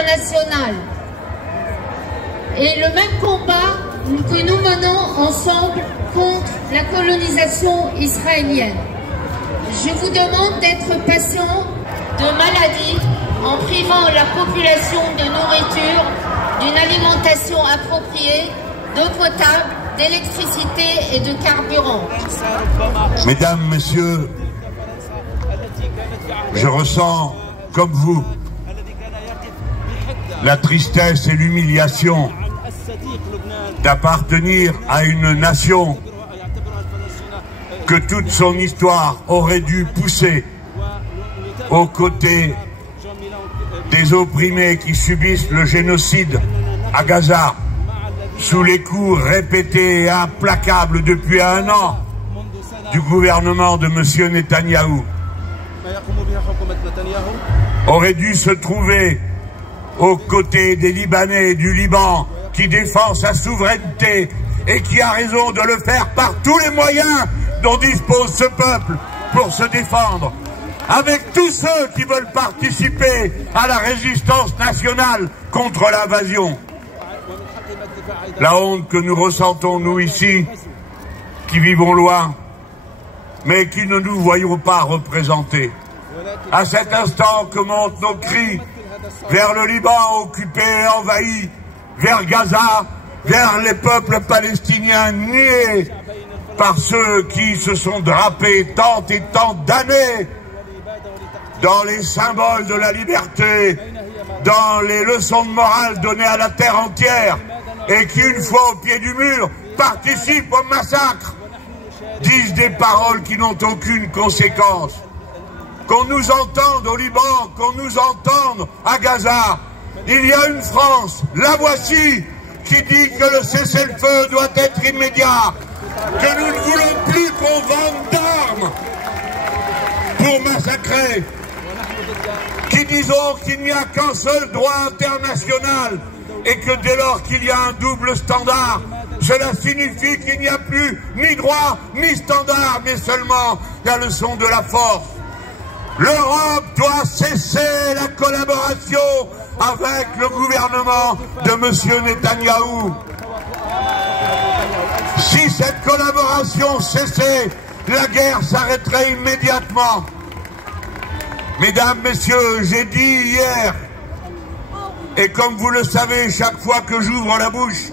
internationale. Et le même combat que nous menons ensemble contre la colonisation israélienne. Je vous demande d'être patient de maladies en privant la population de nourriture, d'une alimentation appropriée, d'eau potable, d'électricité et de carburant. Mesdames, Messieurs, je ressens, comme vous, la tristesse et l'humiliation d'appartenir à une nation que toute son histoire aurait dû pousser aux côtés des opprimés qui subissent le génocide à Gaza, sous les coups répétés et implacables depuis 1 an du gouvernement de M. Netanyahou, aurait dû se trouver aux côtés des Libanais et du Liban qui défend sa souveraineté et qui a raison de le faire par tous les moyens dont dispose ce peuple pour se défendre, avec tous ceux qui veulent participer à la résistance nationale contre l'invasion. La honte que nous ressentons, nous ici, qui vivons loin, mais qui ne nous voyons pas représentés. À cet instant que montent nos cris vers le Liban occupé et envahi, vers Gaza, vers les peuples palestiniens niés par ceux qui se sont drapés tant et tant d'années dans les symboles de la liberté, dans les leçons de morale données à la terre entière, et qui, une fois au pied du mur, participent au massacre, disent des paroles qui n'ont aucune conséquence. Qu'on nous entende au Liban, qu'on nous entende à Gaza, il y a une France, la voici, qui dit que le cessez-le-feu doit être immédiat, que nous ne voulons plus qu'on vende d'armes pour massacrer, qui disons qu'il n'y a qu'un seul droit international et que dès lors qu'il y a un double standard, cela signifie qu'il n'y a plus ni droit ni standard, mais seulement la leçon de la force. L'Europe doit cesser la collaboration avec le gouvernement de M. Netanyahou. Si cette collaboration cessait, la guerre s'arrêterait immédiatement. Mesdames, Messieurs, j'ai dit hier, et comme vous le savez, chaque fois que j'ouvre la bouche,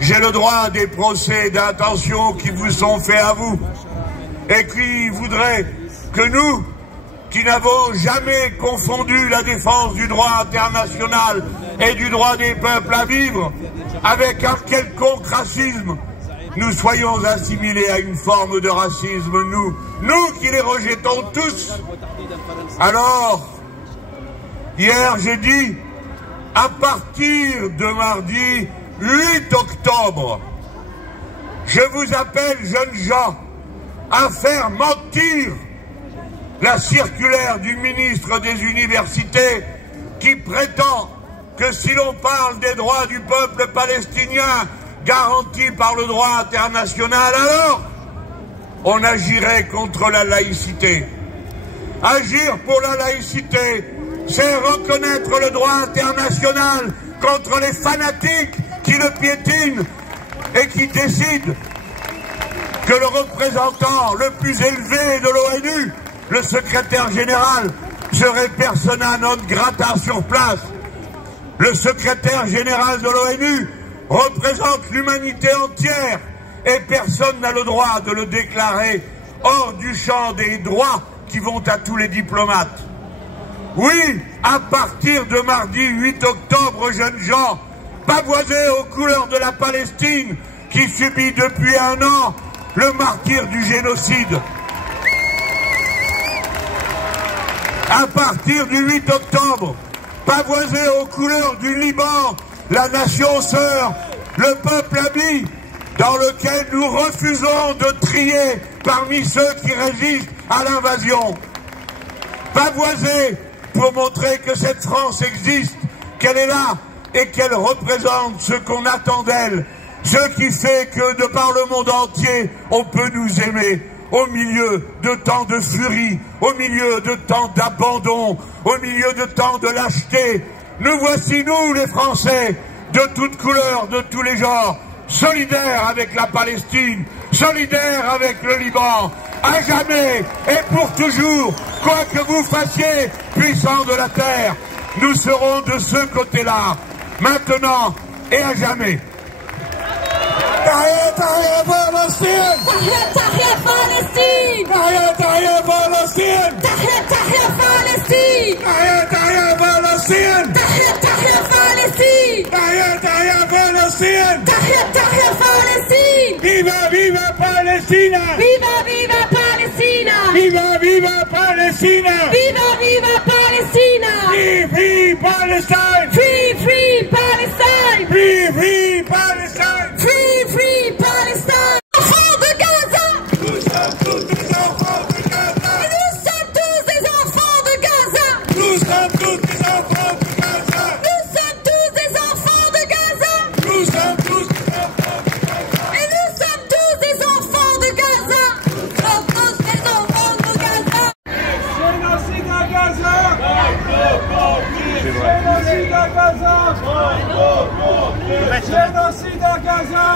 j'ai le droit des procès d'intention qui vous sont faits à vous, et qui voudraient que nous, qui n'avons jamais confondu la défense du droit international et du droit des peuples à vivre avec un quelconque racisme, nous soyons assimilés à une forme de racisme, nous qui les rejetons tous. Alors, hier j'ai dit, à partir de mardi 8 octobre, je vous appelle, jeunes gens, à faire mentir la circulaire du ministre des Universités qui prétend que si l'on parle des droits du peuple palestinien garantis par le droit international, alors on agirait contre la laïcité. Agir pour la laïcité, c'est reconnaître le droit international contre les fanatiques qui le piétinent et qui décident que le représentant le plus élevé de l'ONU, le secrétaire général, serait persona non grata sur place. Le secrétaire général de l'ONU représente l'humanité entière et personne n'a le droit de le déclarer hors du champ des droits qui vont à tous les diplomates. Oui, à partir de mardi 8 octobre, jeunes gens, pavoisés aux couleurs de la Palestine qui subit depuis 1 an le martyre du génocide. À partir du 8 octobre, pavoisés aux couleurs du Liban, la nation sœur, le peuple ami, dans lequel nous refusons de trier parmi ceux qui résistent à l'invasion. Pavoisés pour montrer que cette France existe, qu'elle est là et qu'elle représente ce qu'on attend d'elle, ce qui fait que de par le monde entier, on peut nous aimer. Au milieu de tant de furie, au milieu de tant d'abandon, au milieu de tant de lâcheté, nous voici, nous les Français, de toutes couleurs, de tous les genres, solidaires avec la Palestine, solidaires avec le Liban, à jamais et pour toujours, quoi que vous fassiez, puissants de la terre, nous serons de ce côté-là, maintenant et à jamais. تحية تحية فلسطين تحية تحية فلسطين تحية تحية فلسطين تحية تحية فلسطين تحية تحية فلسطين تحية تحية فلسطين تحية تحية فلسطين تحية تحية فلسطين Viva viva Palestina Viva viva Palestina Viva viva Palestina Viva viva Palestina Free free Palestine Free free Palestine Free free Palestine Free free Palestine Enfants de Gaza Nous sommes tous des enfants de Gaza Nous sommes tous des enfants de Gaza Nous sommes tous des enfants de Gaza Nous sommes tous des enfants de Gaza Nous sommes tous des enfants de Gaza Et nous sommes tous des enfants de Gaza Nous sommes tous des enfants de Gaza Génocide à Gaza Génocide à Gaza Génocide à Gaza